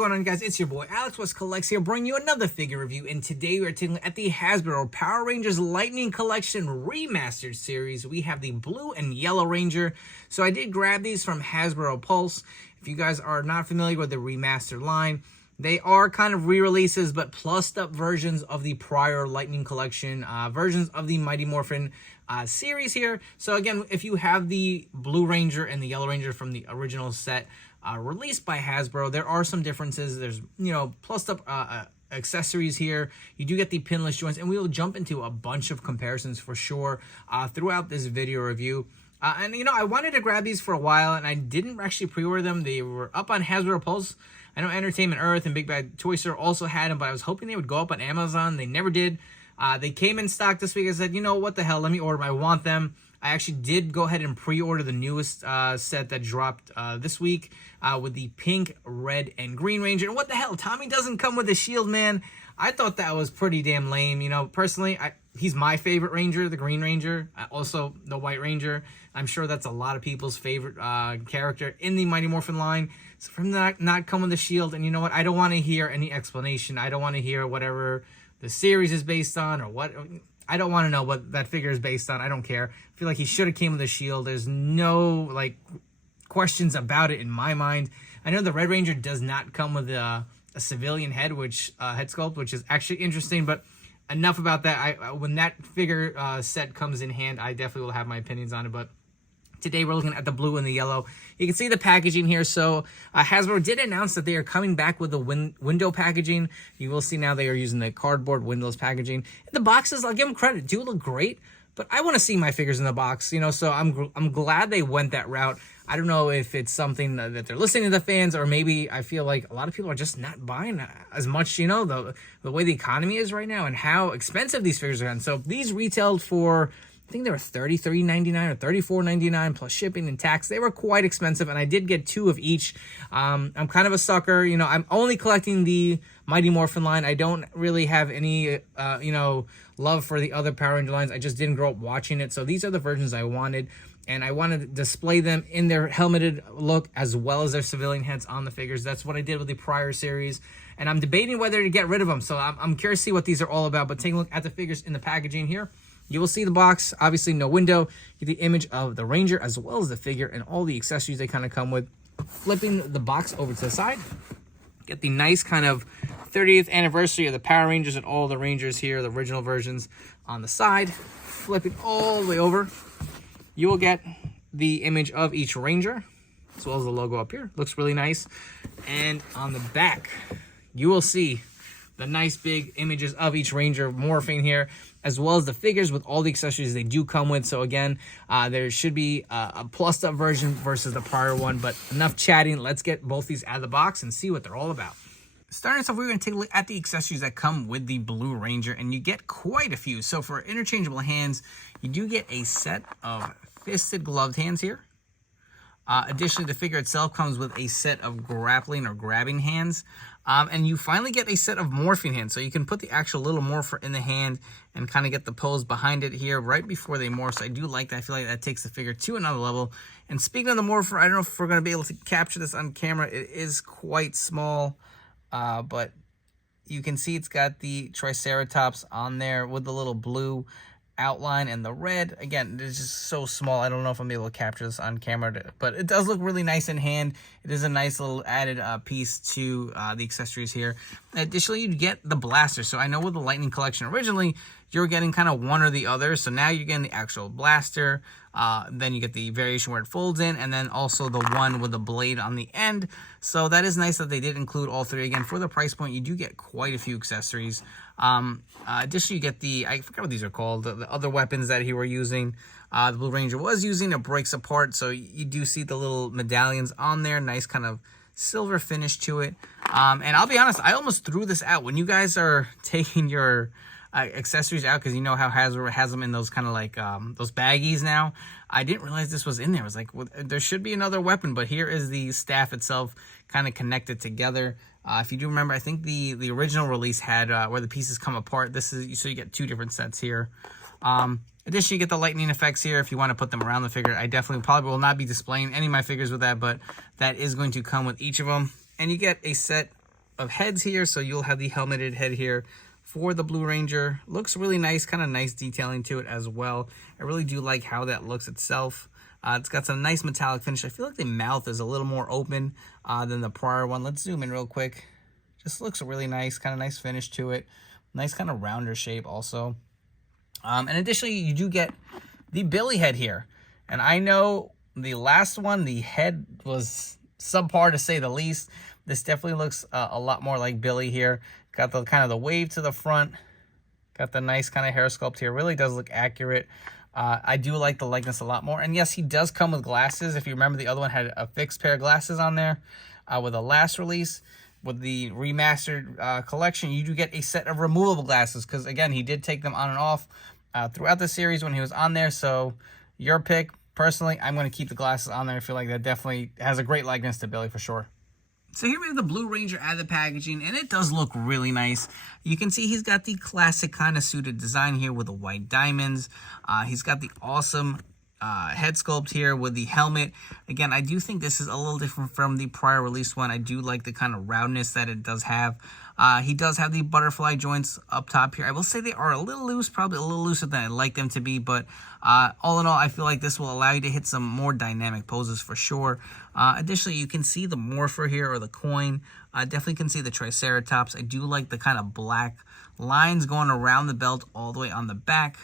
going on, guys? It's your boy Alex West Collects here, bringing you another figure review. And today we are taking at the Hasbro Power Rangers Lightning Collection Remastered series. We have the blue and yellow Ranger. So I did grab these from Hasbro Pulse. If you guys are not familiar with the remastered line, they are kind of re-releases, but plussed up versions of the prior Lightning Collection, versions of the Mighty Morphin series here. So again, if you have the Blue Ranger and the Yellow Ranger from the original set released by Hasbro, there are some differences. There's, plussed up accessories here. You do get the pinless joints, and we will jump into a bunch of comparisons for sure throughout this video review. And I wanted to grab these for a while, and I didn't actually pre-order them. They were up on Hasbro Pulse. I know Entertainment Earth and Big Bad Toy Store also had them, but I was hoping they would go up on Amazon. They never did. They came in stock this week. I said, what the hell? Let me order them. I want them. I actually did go ahead and pre-order the newest set that dropped this week with the pink, red, and green Ranger. And what the hell? Tommy doesn't come with a shield, man. I thought that was pretty damn lame. Personally, he's my favorite Ranger, the Green Ranger. Also, the White Ranger. I'm sure that's a lot of people's favorite character in the Mighty Morphin line. So for him to not come with a shield, and you know what? I don't want to hear any explanation. I don't want to hear whatever the series is based on or what. I don't want to know what that figure is based on. I don't care. I feel like he should have came with a shield. There's no, questions about it in my mind. I know the Red Ranger does not come with a civilian head, head sculpt, which is actually interesting, but enough about that. When that figure set comes in hand, I definitely will have my opinions on it, but today we're looking at the blue and the yellow. You can see the packaging here. So Hasbro did announce that they are coming back with the window packaging. You will see now they are using the cardboard windowless packaging. And the boxes, I'll give them credit, do look great, but I want to see my figures in the box, so I'm glad they went that route. I don't know if it's something that they're listening to the fans, or maybe I feel like a lot of people are just not buying as much, the way the economy is right now and how expensive these figures are gotten. So these retailed for, I think they were $33.99 or $34.99 plus shipping and tax. They were quite expensive, and I did get two of each. I'm kind of a sucker. I'm only collecting the Mighty Morphin line. I don't really have any, love for the other Power Ranger lines. I just didn't grow up watching it. So these are the versions I wanted, and I wanted to display them in their helmeted look as well as their civilian heads on the figures. That's what I did with the prior series, and I'm debating whether to get rid of them. So I'm curious to see what these are all about, but take a look at the figures in the packaging here. You will see the box, obviously no window. You get the image of the Ranger as well as the figure and all the accessories they kind of come with. Flipping the box over to the side, get the nice kind of 30th anniversary of the Power Rangers and all the Rangers here, the original versions on the side. Flipping all the way over, you will get the image of each Ranger as well as the logo up here. Looks really nice. And on the back, you will see the nice big images of each Ranger morphing here, as well as the figures with all the accessories they do come with. So again, there should be a plussed up version versus the prior one, but enough chatting. Let's get both these out of the box and see what they're all about. Starting us off, we're going to take a look at the accessories that come with the Blue Ranger, and you get quite a few. So for interchangeable hands, you do get a set of fisted gloved hands here. Additionally, the figure itself comes with a set of grappling or grabbing hands. And you finally get a set of morphing hands. So you can put the actual little morpher in the hand and kind of get the pose behind it here right before they morph. So I do like that. I feel like that takes the figure to another level. And speaking of the morpher, I don't know if we're going to be able to capture this on camera. It is quite small, but you can see it's got the Triceratops on there with the little blue outline and the red. Again, it's just so small. I don't know if I'm able to capture this on camera, but it does look really nice in hand. It is a nice little added piece to the accessories here. Additionally, you get the blaster. So I know with the Lightning Collection originally, you were getting kind of one or the other. So now you're getting the actual blaster. Then you get the variation where it folds in, and then also the one with the blade on the end. So that is nice that they did include all three. Again, for the price point, you do get quite a few accessories. Additionally, you get the, I forgot what these are called, the other weapons that he were using. The Blue Ranger was using. It breaks apart, so you do see the little medallions on there. Nice kind of silver finish to it. And I'll be honest, I almost threw this out. When you guys are taking your accessories out, because you know how Hasbro has them in those kind of like those baggies now, I didn't realize this was in there. I was like, well, there should be another weapon, but here is the staff itself kind of connected together. If you do remember, I think the original release had where the pieces come apart. This is, so you get two different sets here. Additionally, you get the lightning effects here if you want to put them around the figure. I definitely probably will not be displaying any of my figures with that, but that is going to come with each of them. And you get a set of heads here. So you'll have the helmeted head here for the Blue Ranger. Looks really nice, kind of nice detailing to it as well. I really do like how that looks itself. It's got some nice metallic finish. I feel like the mouth is a little more open than the prior one. Let's zoom in real quick. Just looks really nice, kind of nice finish to it. Nice kind of rounder shape also. And additionally, you do get the Billy head here. And I know the last one, the head was subpar to say the least. This definitely looks a lot more like Billy here. Got the kind of the wave to the front. Got the nice kind of hair sculpt here. Really does look accurate. I do like the likeness a lot more. And yes, he does come with glasses. If you remember, the other one had a fixed pair of glasses on there with the last release. With the remastered collection, you do get a set of removable glasses because, again, he did take them on and off throughout the series when he was on there. So your pick. Personally, I'm going to keep the glasses on there. I feel like that definitely has a great likeness to Billy for sure. So here we have the Blue Ranger out of the packaging, and it does look really nice. You can see he's got the classic kind of suited design here with the white diamonds. He's got the awesome head sculpt here with the helmet. Again, I do think this is a little different from the prior release one. I do like the kind of roundness that it does have. He does have the butterfly joints up top here. I will say they are a little loose, probably a little looser than I'd like them to be, but all in all, I feel like this will allow you to hit some more dynamic poses for sure. Additionally, you can see the morpher here, or the coin. Definitely can see the Triceratops. I do like the kind of black lines going around the belt all the way on the back.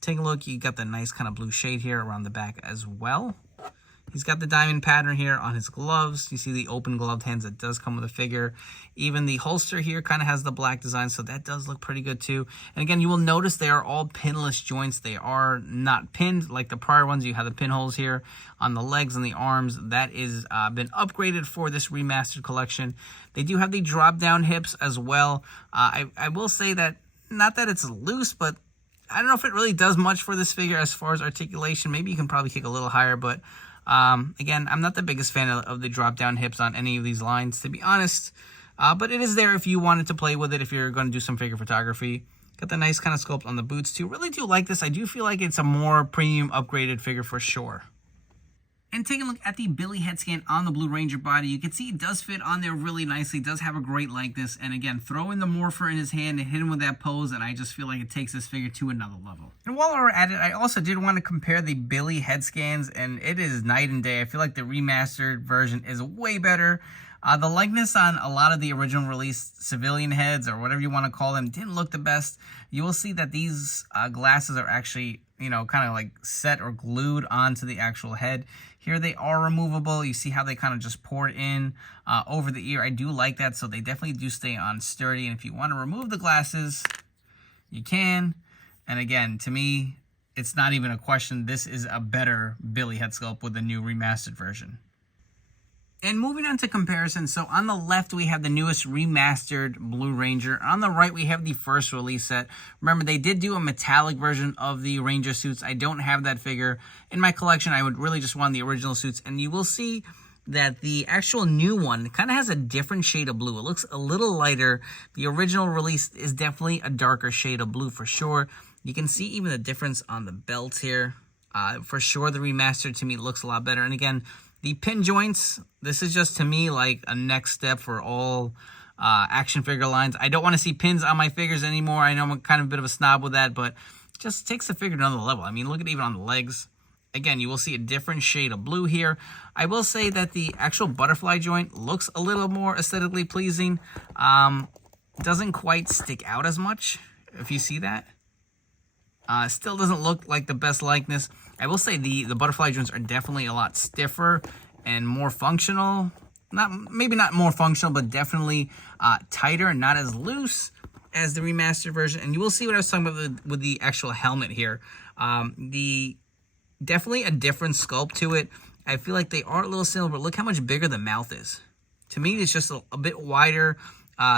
Take a look, you got the nice kind of blue shade here around the back as well. He's got the diamond pattern here on his gloves. You see the open gloved hands that does come with the figure. Even the holster here kind of has the black design, so that does look pretty good too. And again, you will notice they are all pinless joints. They are not pinned like the prior ones. You have the pinholes here on the legs and the arms. That is been upgraded for this remastered collection. They do have the drop down hips as well. I will say that, not that it's loose, but I don't know if it really does much for this figure as far as articulation. Maybe you can probably kick a little higher, but again, I'm not the biggest fan of the drop-down hips on any of these lines, to be honest. But it is there if you wanted to play with it, if you're going to do some figure photography. Got the nice kind of sculpt on the boots, too. Really do like this. I do feel like it's a more premium upgraded figure for sure. And taking a look at the Billy head scan on the Blue Ranger body, you can see it does fit on there really nicely. It does have a great likeness. And again, throw in the morpher in his hand and hit him with that pose, and I just feel like it takes this figure to another level. And while we're at it, I also did want to compare the Billy head scans, and it is night and day. I feel like the remastered version is way better. The likeness on a lot of the original release civilian heads, or whatever you want to call them, didn't look the best. You will see that these glasses are actually, you know, kind of like set or glued onto the actual head. Here they are removable. You see how they kind of just poured in over the ear. I do like that, so they definitely do stay on sturdy. And if you want to remove the glasses, you can. And again, to me, it's not even a question. This is a better Billy head sculpt with the new remastered version. And moving on to comparison, so on the left, we have the newest remastered Blue Ranger. On the right, we have the first release set. Remember, they did do a metallic version of the Ranger suits. I don't have that figure in my collection. I would really just want the original suits. And you will see that the actual new one kind of has a different shade of blue. It looks a little lighter. The original release is definitely a darker shade of blue for sure. You can see even the difference on the belts here. For sure, the remastered to me looks a lot better. And again, the pin joints, this is just to me like a next step for all action figure lines. I don't want to see pins on my figures anymore. I know I'm kind of a bit of a snob with that, but it just takes the figure to another level. I mean, look at even on the legs. Again, you will see a different shade of blue here. I will say that the actual butterfly joint looks a little more aesthetically pleasing. Doesn't quite stick out as much, if you see that. Still doesn't look like the best likeness. I will say the butterfly joints are definitely a lot stiffer and more functional. Maybe not more functional, but definitely tighter and not as loose as the remastered version. And you will see what I was talking about with the actual helmet here. Definitely a different sculpt to it. I feel like they are a little similar, but look how much bigger the mouth is. To me, it's just a bit wider.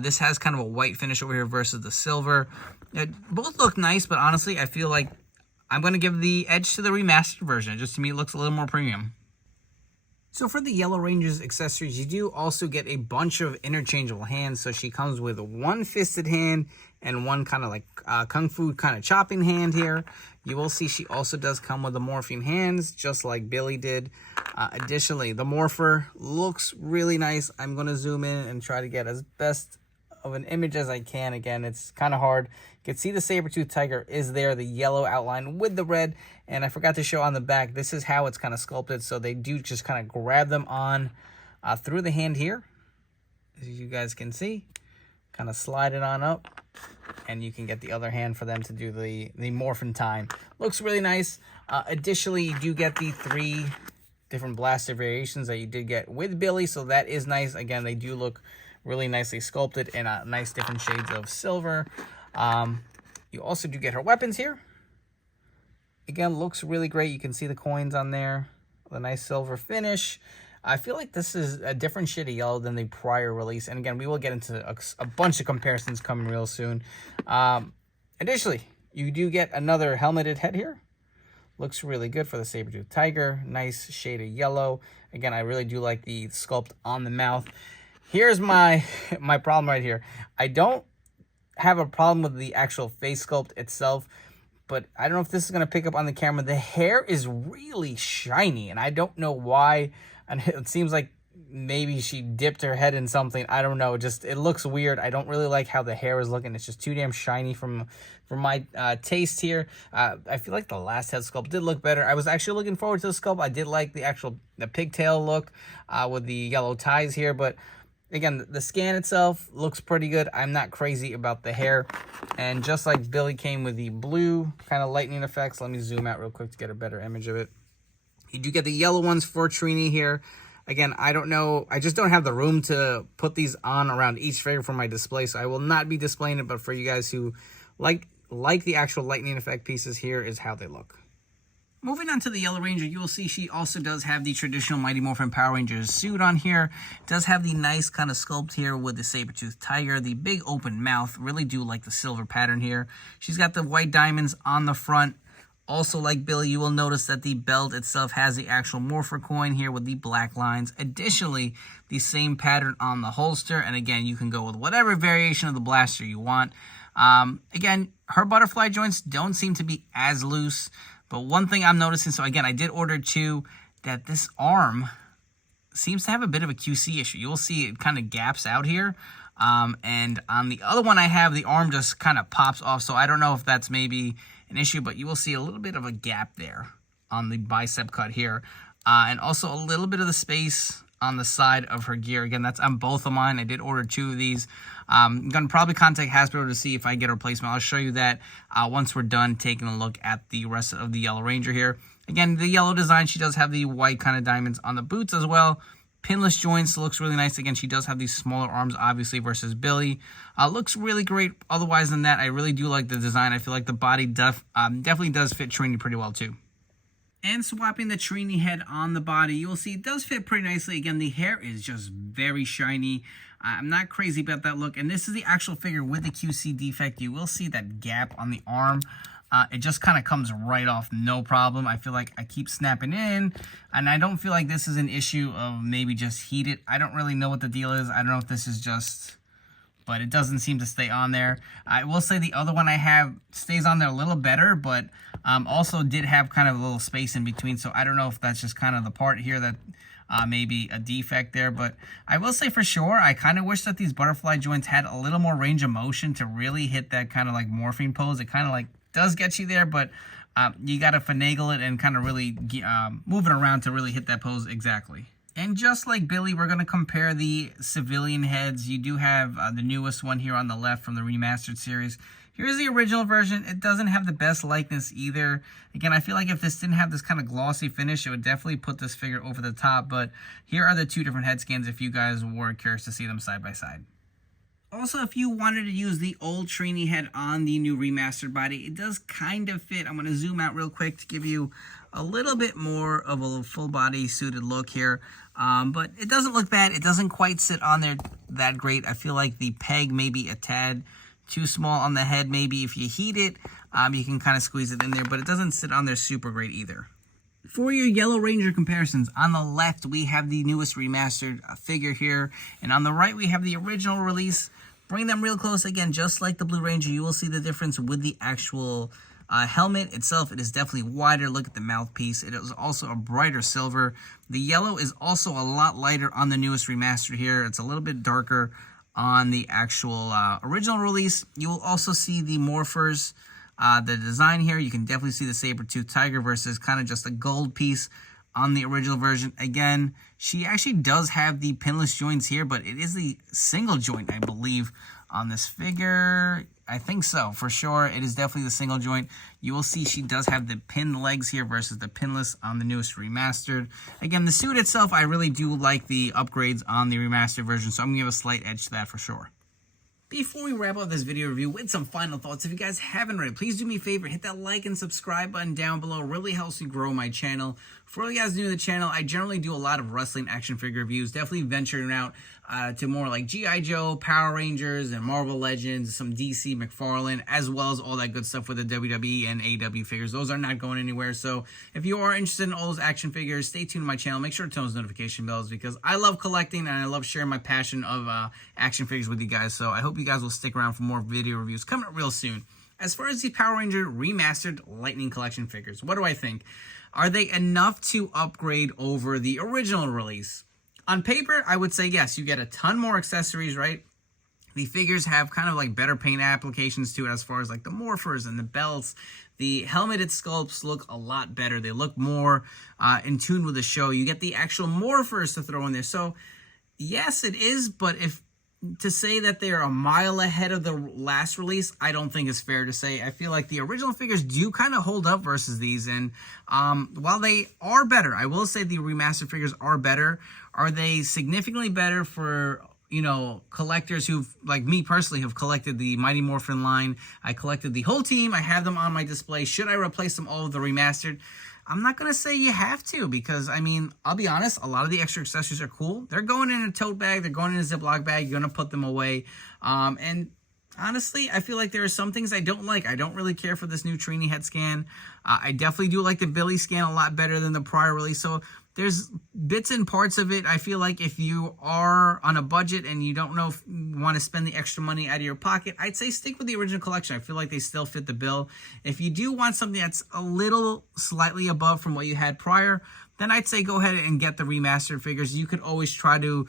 This has kind of a white finish over here versus the silver. Both look nice, but honestly, I feel like I'm going to give the edge to the remastered version. Just to me, it looks a little more premium. So for the Yellow Ranger's accessories, you do also get a bunch of interchangeable hands. So she comes with one fisted hand and one kind of like kung fu kind of chopping hand here. You will see she also does come with the morphing hands, just like Billy did. Additionally, the Morpher looks really nice. I'm going to zoom in and try to get as best of an image as I can. Again, it's kind of hard. You can see the saber-tooth tiger is there, the yellow outline with the red. And I forgot to show on the back, this is how it's kind of sculpted. So they do just kind of grab them on through the hand here, as you guys can see. Kind of slide it on up, and you can get the other hand for them to do the morphin' time. Looks really nice. Additionally, you do get the 3 different blaster variations that you did get with Billy, so that is nice. Again, they do look really nicely sculpted in nice different shades of silver. You also do get her weapons here. Again, looks really great. You can see the coins on there, the nice silver finish. I feel like this is a different shade of yellow than the prior release. And again, we will get into a bunch of comparisons coming real soon. Additionally, you do get another helmeted head here. Looks really good for the saber-tooth tiger. Nice shade of yellow. Again, I really do like the sculpt on the mouth. Here's my problem right here. I don't have a problem with the actual face sculpt itself, but I don't know if this is going to pick up on the camera. The hair is really shiny, and I don't know why. And it seems like maybe she dipped her head in something. I don't know. Just it looks weird. I don't really like how the hair is looking. It's just too damn shiny from my taste here. I feel like the last head sculpt did look better. I was actually looking forward to the sculpt. I did like the pigtail look with the yellow ties here. But again, the scan itself looks pretty good. I'm not crazy about the hair. And just like Billy came with the blue kind of lightning effects, let me zoom out real quick to get a better image of it. You do get the yellow ones for Trini here. Again, I don't know. I just don't have the room to put these on around each figure for my display, so I will not be displaying it. But for you guys who like the actual lightning effect pieces, here is how they look. Moving on to the Yellow Ranger, you will see she also does have the traditional Mighty Morphin Power Rangers suit on here. Does have the nice kind of sculpt here with the saber-tooth tiger, the big open mouth. Really do like the silver pattern here. She's got the white diamonds on the front. Also, like Billy, you will notice that the belt itself has the actual Morpher coin here with the black lines. Additionally, the same pattern on the holster. And again, you can go with whatever variation of the blaster you want. Again, her butterfly joints don't seem to be as loose. But one thing I'm noticing, so again, I did order 2, that this arm seems to have a bit of a QC issue. You'll see it kind of gaps out here. And on the other one I have, the arm just kind of pops off. So I don't know if that's maybe an issue, but you will see a little bit of a gap there on the bicep cut here. And also a little bit of the space on the side of her gear. Again, that's on both of mine. I did order 2 of these. I'm going to probably contact Hasbro to see if I get a replacement. I'll show you that once we're done taking a look at the rest of the Yellow Ranger here. Again, the yellow design, she does have the white kind of diamonds on the boots as well. Pinless joints, looks really nice. Again, she does have these smaller arms, obviously, versus Billy. Looks really great. Otherwise than that, I really do like the design. I feel like the body definitely does fit Trini pretty well, too. And swapping the Trini head on the body, you will see it does fit pretty nicely. Again, the hair is just very shiny. I'm not crazy about that look. And this is the actual figure with the QC defect. You will see that gap on the arm. It just kind of comes right off, no problem. I feel like I keep snapping in, and I don't feel like this is an issue of maybe just heated. I don't really know what the deal is. I don't know if this is just, but it doesn't seem to stay on there. I will say the other one I have stays on there a little better, but also did have kind of a little space in between. So I don't know if that's just kind of the part here that maybe a defect there. But I will say for sure, I kind of wish that these butterfly joints had a little more range of motion to really hit that kind of like morphine pose. It kind of like does get you there, but you got to finagle it and kind of really move it around to really hit that pose exactly. And just like Billy, we're going to compare the civilian heads. You do have the newest one here on the left from the Remastered series. Here's the original version. It doesn't have the best likeness either. Again, I feel like if this didn't have this kind of glossy finish, it would definitely put this figure over the top. But here are the 2 different head scans if you guys were curious to see them side by side. Also, if you wanted to use the old Trini head on the new remastered body, it does kind of fit. I'm going to zoom out real quick to give you a little bit more of a full body suited look here. But it doesn't look bad. It doesn't quite sit on there that great. I feel like the peg may be a tad too small on the head. Maybe if you heat it, you can kind of squeeze it in there, but it doesn't sit on there super great either. For your Yellow Ranger comparisons, on the left, we have the newest remastered figure here. And on the right, we have the original release. Bring them real close. Again, just like the Blue Ranger, you will see the difference with the actual Helmet itself, it is definitely wider. Look at the mouthpiece. It is also a brighter silver. The yellow is also a lot lighter on the newest remaster here. It's a little bit darker on the actual original release. You will also see the morphers, the design here. You can definitely see the saber-tooth tiger versus kind of just a gold piece on the original version. Again, she actually does have the pinless joints here, but it is the single joint, I believe, on this figure. I think so, for sure. It is definitely the single joint. You will see she does have the pinned legs here versus the pinless on the newest remastered. Again, the suit itself, I really do like the upgrades on the remastered version, so I'm going to give a slight edge to that for sure. Before we wrap up this video review with some final thoughts, if you guys haven't already, please do me a favor, hit that like and subscribe button down below. It really helps me grow my channel. For all you guys new to the channel, I generally do a lot of wrestling action figure reviews, definitely venturing out to more like G.I. Joe, Power Rangers, and Marvel Legends, some DC, McFarlane, as well as all that good stuff with the WWE and AEW figures. Those are not going anywhere, so if you are interested in all those action figures, stay tuned to my channel. Make sure to turn those notification bells because I love collecting and I love sharing my passion of action figures with you guys, so I hope you guys will stick around for more video reviews coming up real soon. As far as the Power Ranger Remastered Lightning Collection figures, what do I think? Are they enough to upgrade over the original release? On paper, I would say yes. You get a ton more accessories, right? The figures have kind of like better paint applications to it as far as like the morphers and the belts. The helmeted sculpts look a lot better. They look more in tune with the show. You get the actual morphers to throw in there. So yes, it is, but to say that they're a mile ahead of the last release, I don't think is fair to say. I feel like the original figures do kind of hold up versus these, and while they are better, I will say the remastered figures are better. Are they significantly better for, you know, collectors who've, like me personally, have collected the Mighty Morphin line? I collected the whole team. I have them on my display. Should I replace them all with the remastered? I'm not going to say you have to because, I mean, I'll be honest, a lot of the extra accessories are cool. They're going in a tote bag. They're going in a Ziploc bag. You're going to put them away. And honestly, I feel like there are some things I don't like. I don't really care for this new Trini head scan. I definitely do like the Billy scan a lot better than the prior release. So there's bits and parts of it. I feel like if you are on a budget and you don't know if you want to spend the extra money out of your pocket, I'd say stick with the original collection. I feel like they still fit the bill. If you do want something that's a little slightly above from what you had prior, then I'd say go ahead and get the remastered figures. You could always try to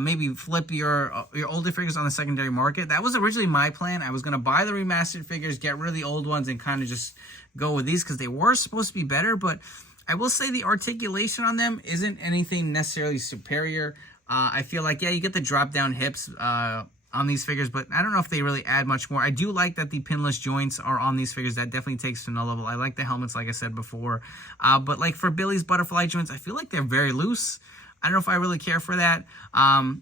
maybe flip your older figures on the secondary market. That was originally my plan. I was going to buy the remastered figures, get rid of the old ones, and kind of just go with these because they were supposed to be better, but I will say the articulation on them isn't anything necessarily superior. I feel like, yeah, you get the drop-down hips on these figures, but I don't know if they really add much more. I do like that the pinless joints are on these figures. That definitely takes to another level. I like the helmets, like I said before. But like for Billy's butterfly joints, I feel like they're very loose. I don't know if I really care for that.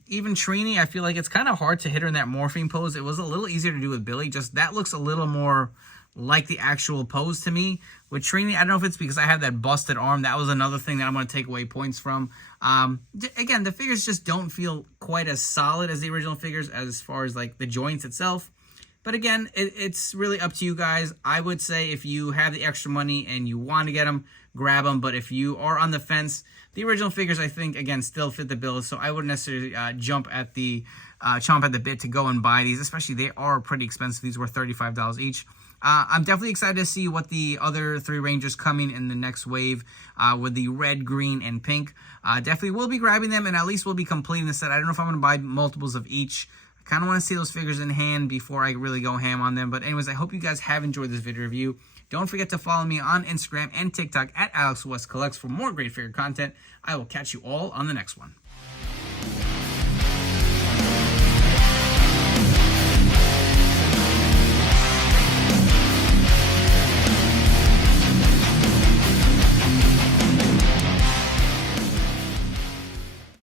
Even Trini, I feel like it's kind of hard to hit her in that morphine pose. It was a little easier to do with Billy. Just that looks a little more like the actual pose to me. With Trini, I don't know if it's because I have that busted arm. That was another thing that I'm going to take away points from. Again, the figures just don't feel quite as solid as the original figures as far as like the joints itself. But again, it's really up to you guys. I would say if you have the extra money and you want to get them, grab them. But if you are on the fence, the original figures, I think, again, still fit the bill. So I wouldn't necessarily chomp at the bit to go and buy these. Especially they are pretty expensive. These were $35 each. I'm definitely excited to see what the other three Rangers coming in the next wave with the red, green, and pink. Definitely will be grabbing them, and at least we'll be completing the set. I don't know if I'm going to buy multiples of each. I kind of want to see those figures in hand before I really go ham on them. But anyways, I hope you guys have enjoyed this video review. Don't forget to follow me on Instagram and TikTok at AlexWestCollects for more great figure content. I will catch you all on the next one.